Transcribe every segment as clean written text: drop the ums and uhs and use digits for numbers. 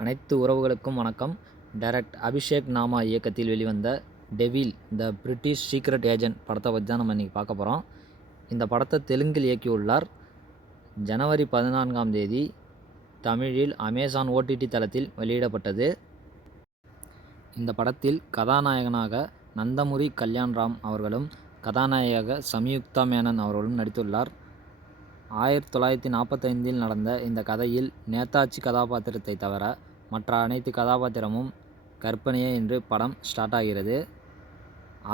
அனைத்து உறவுகளுக்கும் வணக்கம். டைரக்ட் அபிஷேக் நாமா இயக்கத்தில் வெளிவந்த டெவில் த பிரிட்டிஷ் சீக்ரெட் ஏஜென்ட் படத்தை பற்றி தான் நம்ம இன்றைக்கி பார்க்க போகிறோம். இந்த படத்தை தெலுங்கில் இயக்கியுள்ளார். ஜனவரி 14ஆம் தேதி தமிழில் அமேசான் ஓடிடி தளத்தில் வெளியிடப்பட்டது. இந்த படத்தில் கதாநாயகனாக நந்தமுரி கல்யாண்ராம் அவர்களும் கதாநாயகியாக சம்யுக்தா மேனன் அவர்களும் நடித்துள்ளார். 1945இல் நடந்த இந்த கதையில் நேதாஜி கதாபாத்திரத்தை தவிர மற்ற அனைத்து கதாபாத்திரமும் கற்பனையே என்று படம் ஸ்டார்ட் ஆகிறது.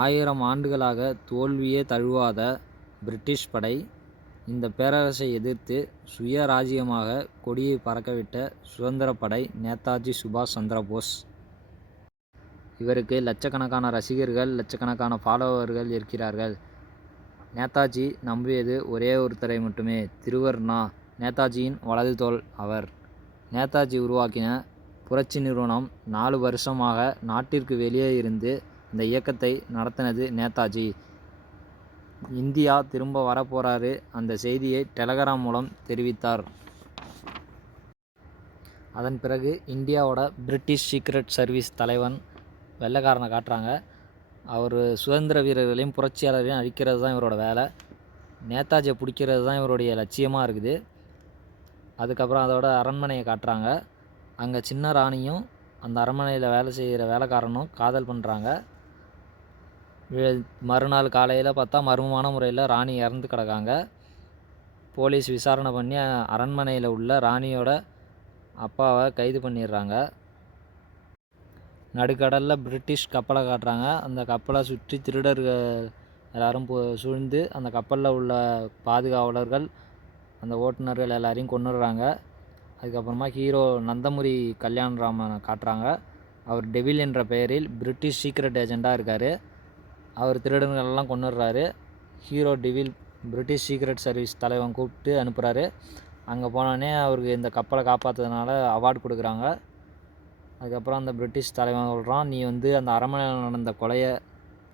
1000 ஆண்டுகளாக தோல்வியே தழுவாத பிரிட்டிஷ் படை இந்த பேரரசை எதிர்த்து சுயராஜ்யமாக கொடியை பறக்கவிட்ட சுதந்திரப்படை நேதாஜி சுபாஷ் சந்திர போஸ். இவருக்கு லட்சக்கணக்கான ரசிகர்கள், லட்சக்கணக்கான ஃபாலோவர்கள் இருக்கிறார்கள். நேதாஜி நம்பியது ஒரே ஒருத்தரை மட்டுமே, திருவர்ணா. நேதாஜியின் வலது தோள் அவர். நேதாஜி உருவாக்கின புரட்சி நிறுவனம் 4 வருஷமாக நாட்டிற்கு வெளியே இருந்து இந்த இயக்கத்தை நடத்தினது நேதாஜி. இந்தியா திரும்ப வரப்போறாரு அந்த செய்தியை டெலகிராம் மூலம் தெரிவித்தார். அதன் பிறகு இந்தியாவோட பிரிட்டிஷ் சீக்ரெட் சர்வீஸ் தலைவன் வெள்ளைக்காரனை காட்டுறாங்க. அவர் சுதந்திர வீரர்களையும் புரட்சியாளரையும் அழிக்கிறது தான் இவரோட வேலை. நேதாஜியை பிடிக்கிறது தான் இவருடைய லட்சியமாக இருக்குது. அதுக்கப்புறம் அதோட அரண்மனையை காட்டுறாங்க. அங்கே சின்ன ராணியும் அந்த அரண்மனையில் வேலை செய்கிற வேலைக்காரனும் காதல் பண்ணுறாங்க. மறுநாள் காலையில் பார்த்தா மர்மமான முறையில் ராணி இறந்து கிடக்காங்க. போலீஸ் விசாரணை பண்ணி அரண்மனையில் உள்ள ராணியோட அப்பாவை கைது பண்ணிடுறாங்க. நடுக்கடலில் பிரிட்டிஷ் கப்பலை காட்டுறாங்க. அந்த கப்பலை சுற்றி திருடர்கள் எல்லோரும் சூழ்ந்து அந்த கப்பலில் உள்ள பாதுகாவலர்கள், அந்த ஓட்டுநர்கள் எல்லாரையும் கொன்னுடுறாங்க. அதுக்கப்புறமா ஹீரோ நந்தமுரி கல்யாண்ராமனை காட்டுறாங்க. அவர் டெவில் என்ற பெயரில் பிரிட்டிஷ் சீக்ரெட் ஏஜெண்ட்டாக இருக்கார். அவர் திருடர்களெல்லாம் கொன்னுடுறாரு. Hero devil British secret service தலைவன் கூப்பிட்டு அனுப்புகிறாரு. அங்கே போனோடனே அவருக்கு இந்த கப்பலை காப்பாற்றுறதுனால அவார்டு கொடுக்குறாங்க. அதுக்கப்புறம் அந்த பிரிட்டிஷ் தலைவன் சொல்கிறான், நீ அந்த அரண்மனையில் நடந்த கொலையை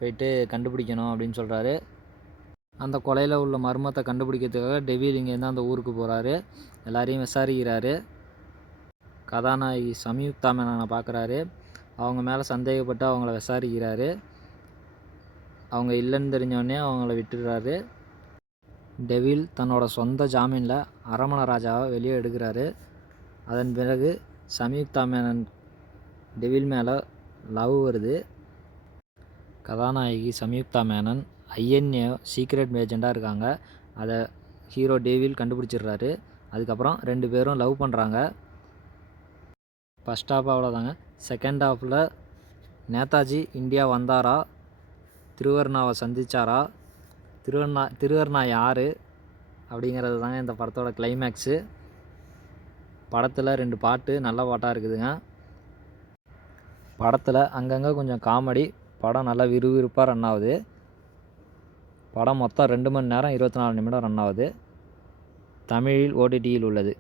போயிட்டு கண்டுபிடிக்கணும் அப்படின்னு சொல்கிறாரு. அந்த கொலையில் உள்ள மர்மத்தை கண்டுபிடிக்கிறதுக்காக டெவில் இங்கேருந்து அந்த ஊருக்கு போகிறாரு. எல்லாரையும் விசாரிக்கிறாரு. கதாநாயகி சம்யுக்தா மேனனை பார்க்குறாரு. அவங்க மேலே சந்தேகப்பட்டு அவங்கள விசாரிக்கிறாரு. அவங்க இல்லைன்னு தெரிஞ்சோடனே அவங்கள விட்டுடுறாரு. டெவில் தன்னோட சொந்த ஜாமீனில் அரமண ராஜாவை வெளியே எடுக்கிறாரு. அதன் பிறகு சம்யுக்தா மேனன் டெவில் மேலே லவ் வருது. கதாநாயகி சம்யுக்தா மேனன் ஐஎன்ஏ சீக்ரெட் ஏஜெண்ட்டாக இருக்காங்க. அதை ஹீரோ டெவில் கண்டுபிடிச்சிடுறாரு. அதுக்கப்புறம் 2 பேரும் லவ் பண்ணுறாங்க. ஃபஸ்ட் ஹாஃப் அவ்வளோதாங்க. செகண்ட் ஹாஃபில் நேதாஜி இந்தியா வந்தாரா, திருவர்ணாவை சந்தித்தாரா, திருவர்ணா யார் அப்படிங்கிறது தாங்க இந்த படத்தோட கிளைமேக்ஸு. படத்தில் 2 பாட்டு நல்ல பாட்டாக இருக்குதுங்க. படத்தில் அங்கங்கே கொஞ்சம் காமெடி. படம் நல்லா விறுவிறுப்பாக ரன் ஆகுது. படம் மொத்தம் 2 மணி நேரம் 24 நிமிடம் ரன் ஆகுது. தமிழில் ஓடிடியில் உள்ளது.